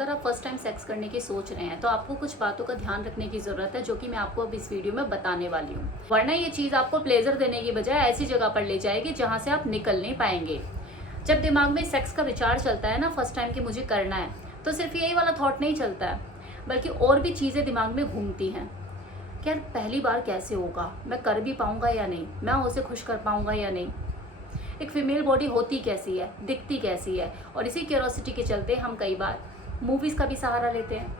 अगर आप first time sex करने की सोच रहे हैं तो आपको कुछ बातों का ध्यान रखने की जरूरत है, जो कि मैं आपको अब इस वीडियो में बताने वाली हूँ। वरना ये चीज आपको प्लेजर देने की बजाय ऐसी जगह पर ले जाएगी जहां से आप निकल नहीं पाएंगे। जब दिमाग में सेक्स का विचार चलता है ना फर्स्ट टाइम कि मुझे करना है, तो सिर्फ यही वाला थॉट नहीं चलता है, बल्कि और भी चीजें दिमाग में घूमती हैं कि यार पहली बार कैसे होगा, मैं कर भी पाऊंगा या नहीं, मैं उसे खुश कर पाऊंगा या नहीं, एक फीमेल बॉडी होती कैसी है, दिखती कैसी है। और इसी क्यूरोसिटी के चलते हम कई बार मूवीज़ का भी सहारा लेते हैं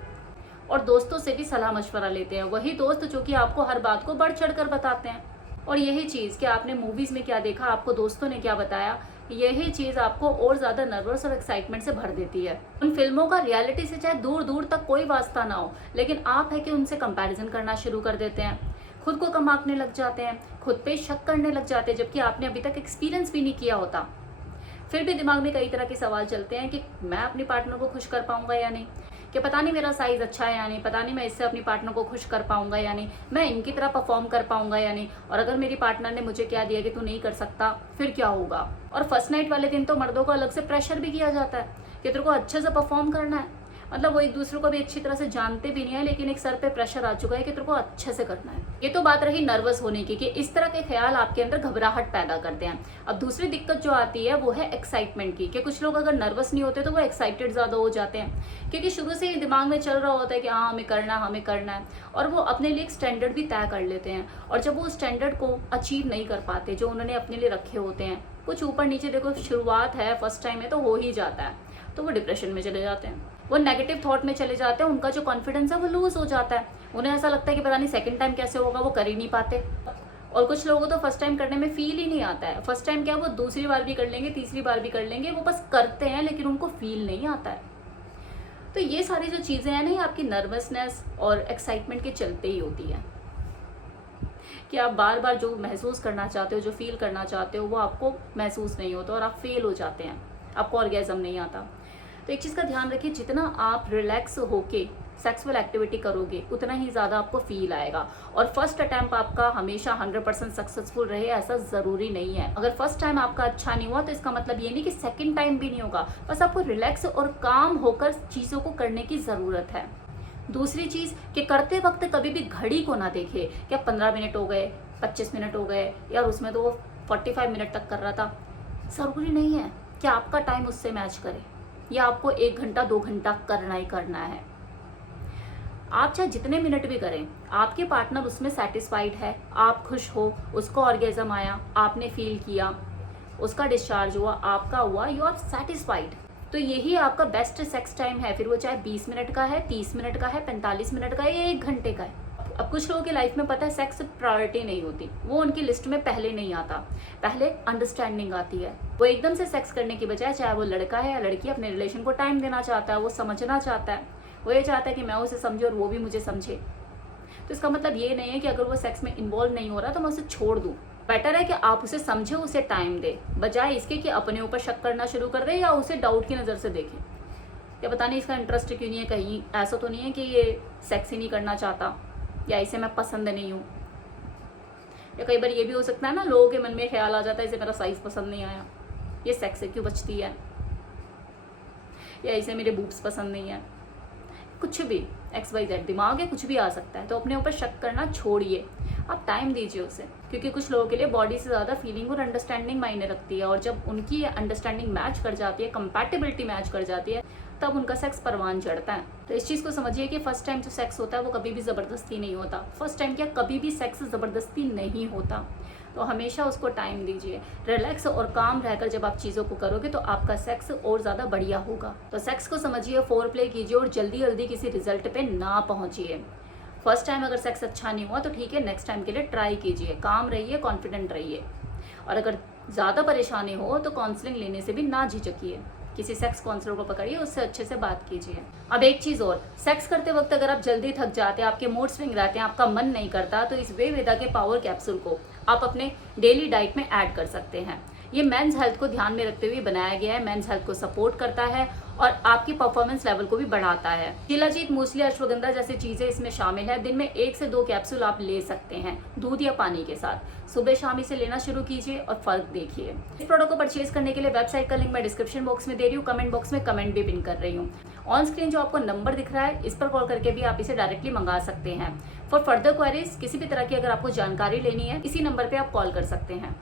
और दोस्तों से भी सलाह मशवरा लेते हैं। वही दोस्त जो कि आपको हर बात को बढ़ चढ़ कर बताते हैं। और यही चीज़ कि आपने मूवीज़ में क्या देखा, आपको दोस्तों ने क्या बताया, यही चीज़ आपको और ज़्यादा नर्वस और एक्साइटमेंट से भर देती है। उन फिल्मों का रियलिटी से चाहे दूर दूर तक कोई वास्ता ना हो, लेकिन आप है कि उनसे कंपैरिजन करना शुरू कर देते हैं, खुद को कम आंकने लग जाते हैं, खुद पे शक करने लग जाते हैं, जबकि आपने अभी तक एक्सपीरियंस भी नहीं किया होता। फिर भी दिमाग में कई तरह के सवाल चलते हैं कि मैं अपनी पार्टनर को खुश कर पाऊंगा या नहीं, कि पता नहीं मेरा साइज अच्छा है या नहीं, पता नहीं मैं इससे अपनी पार्टनर को खुश कर पाऊंगा या नहीं, मैं इनकी तरह परफॉर्म कर पाऊंगा या नहीं, और अगर मेरी पार्टनर ने मुझे क्या दिया कि तू नहीं कर सकता, फिर क्या होगा। और फर्स्ट नाइट वाले दिन तो मर्दों को अलग से प्रेशर भी किया जाता है कि तेरे को अच्छे से परफॉर्म करना है। मतलब वो एक दूसरे को भी अच्छी तरह से जानते भी नहीं है, लेकिन एक सर पे प्रेशर आ चुका है कि तेरे को अच्छे से करना है। ये तो बात रही नर्वस होने की, कि इस तरह के ख्याल आपके अंदर घबराहट पैदा करते हैं। अब दूसरी दिक्कत जो आती है वो है एक्साइटमेंट की, कि कुछ लोग अगर नर्वस नहीं होते तो वो एक्साइटेड ज्यादा हो जाते हैं, क्योंकि शुरू से ही दिमाग में चल रहा होता है कि हाँ हमें करना है, हमें करना है, और वो अपने लिए एक स्टैंडर्ड भी तय कर लेते हैं। और जब वो स्टैंडर्ड को अचीव नहीं कर पाते जो उन्होंने अपने लिए रखे होते हैं, कुछ ऊपर नीचे देखो, शुरुआत है, फर्स्ट टाइम है तो हो ही जाता है, तो वो डिप्रेशन में चले जाते हैं, वो नेगेटिव थॉट में चले जाते हैं, उनका जो कॉन्फिडेंस है वो लूज हो जाता है। उन्हें ऐसा लगता है कि पता नहीं सेकंड टाइम कैसे होगा, वो कर ही नहीं पाते। और कुछ लोगों को तो फर्स्ट टाइम करने में फील ही नहीं आता है। फर्स्ट टाइम क्या, वो दूसरी बार भी कर लेंगे, तीसरी बार भी कर लेंगे, वो बस करते हैं लेकिन उनको फील नहीं आता है। तो ये सारी जो चीज़ें हैं ना, ये आपकी नर्वसनेस और एक्साइटमेंट के चलते ही होती है, कि आप बार बार जो महसूस करना चाहते हो, जो फील करना चाहते हो, वो आपको महसूस नहीं होता और आप फेल हो जाते हैं, आपको ऑर्गेज़म नहीं आता। तो एक चीज़ का ध्यान रखिए, जितना आप रिलैक्स होके सेक्सुअल एक्टिविटी करोगे उतना ही ज़्यादा आपको फील आएगा। और फर्स्ट अटैम्प्ट आपका हमेशा 100% सक्सेसफुल रहे ऐसा ज़रूरी नहीं है। अगर फर्स्ट टाइम आपका अच्छा नहीं हुआ तो इसका मतलब ये नहीं कि सेकंड टाइम भी नहीं होगा। बस आपको रिलैक्स और काम होकर चीज़ों को करने की ज़रूरत है। दूसरी चीज़ कि करते वक्त कभी भी घड़ी को ना देखे, क्या 15 मिनट हो गए, 25 मिनट हो गए, यार उसमें तो वो 45 मिनट तक कर रहा था। ज़रूरी नहीं है कि आपका टाइम उससे मैच करे, या आपको 1 घंटा 2 घंटा करना ही करना है। आप चाहे जितने मिनट भी करें, आपके पार्टनर उसमें सेटिस्फाइड है, आप खुश हो, उसको ऑर्गेजम आया, आपने फील किया, उसका डिस्चार्ज हुआ, आपका हुआ, यू आर सेटिस्फाइड, तो यही आपका बेस्ट सेक्स टाइम है। फिर वो चाहे 20 मिनट का है, 30 मिनट का है, 45 मिनट का है या 1 घंटे का है। अब कुछ लोगों की लाइफ में पता है सेक्स प्रायोरिटी नहीं होती, वो उनकी लिस्ट में पहले नहीं आता, पहले अंडरस्टैंडिंग आती है। वो एकदम से सेक्स करने की बजाय, चाहे वो लड़का है या लड़की, अपने रिलेशन को टाइम देना चाहता है, वो समझना चाहता है, वो ये चाहता है कि मैं उसे समझूं और वो भी मुझे समझे। तो इसका मतलब ये नहीं है कि अगर वो सेक्स में इन्वॉल्व नहीं हो रहा तो मैं उसे छोड़ दूँ। बेटर है कि आप उसे समझे, उसे टाइम दे, बजाय इसके कि अपने ऊपर शक करना शुरू कर दे या उसे डाउट की नज़र से देखें, या पता नहीं इसका इंटरेस्ट क्यों नहीं है, कहीं ऐसा तो नहीं है कि ये सेक्स ही नहीं करना चाहता, या इसे मैं पसंद नहीं हूँ। या कई बार ये भी हो सकता है ना, लोगों के मन में ख्याल आ जाता है इसे मेरा साइज पसंद नहीं आया, ये सेक्स से क्यों बचती है, या इसे मेरे बूब्स पसंद नहीं है, कुछ भी XYZ दिमाग है, कुछ भी आ सकता है। तो अपने ऊपर शक करना छोड़िए, आप टाइम दीजिए उसे, क्योंकि कुछ लोगों के लिए बॉडी से ज़्यादा फीलिंग और अंडरस्टैंडिंग मायने रखती है। और जब उनकी अंडरस्टैंडिंग मैच कर जाती है, कंपैटिबिलिटी मैच कर जाती है, तब उनका सेक्स परवान चढ़ता है। तो इस चीज़ को समझिए कि फर्स्ट टाइम जो सेक्स होता है वो कभी भी ज़बरदस्ती नहीं होता। फर्स्ट टाइम क्या, कभी भी सेक्स ज़बरदस्ती नहीं होता। तो हमेशा उसको टाइम दीजिए, रिलैक्स और काम रहकर जब आप चीज़ों को करोगे तो आपका सेक्स और ज़्यादा बढ़िया होगा। तो सेक्स को समझिए, फोर प्ले कीजिए और जल्दी जल्दी किसी रिजल्ट पे ना पहुंचिए। फर्स्ट टाइम अगर सेक्स अच्छा नहीं हुआ तो ठीक है, नेक्स्ट टाइम के लिए ट्राई कीजिए, काम रहिए, कॉन्फिडेंट रहिए। और अगर ज़्यादा परेशानी हो तो काउंसलिंग लेने से भी ना झिझकिए, किसी सेक्स काउंसलर को पकड़िए, उससे अच्छे से बात कीजिए। अब एक चीज़ और, सेक्स करते वक्त अगर आप जल्दी थक जाते हैं, आपके मूड स्विंग रहते हैं, आपका मन नहीं करता, तो इस वेवेदा के पावर कैप्सूल को आप अपने डेली डाइट में ऐड कर सकते हैं। ये मेंस हेल्थ को ध्यान में रखते हुए बनाया गया है, मेंस हेल्थ को सपोर्ट करता है और आपकी परफॉर्मेंस लेवल को भी बढ़ाता है। शिलाजीत, मूसली, अश्वगंधा जैसी चीजें इसमें शामिल है। दिन में 1 से 2 कैप्सूल आप ले सकते हैं, दूध या पानी के साथ। सुबह शाम इसे लेना शुरू कीजिए और फर्क देखिए। इस प्रोडक्ट को परचेज करने के लिए वेबसाइट का लिंक मैं डिस्क्रिप्शन बॉक्स में दे रही हूँ, कमेंट बॉक्स में कमेंट भी पिन कर रही हूँ। ऑन स्क्रीन जो आपको नंबर दिख रहा है, इस पर कॉल करके भी आप इसे डायरेक्टली मंगा सकते हैं। फॉर फर्दर क्वेरीज, किसी भी तरह की अगर आपको जानकारी लेनी है, इसी नंबर पे आप कॉल कर सकते हैं।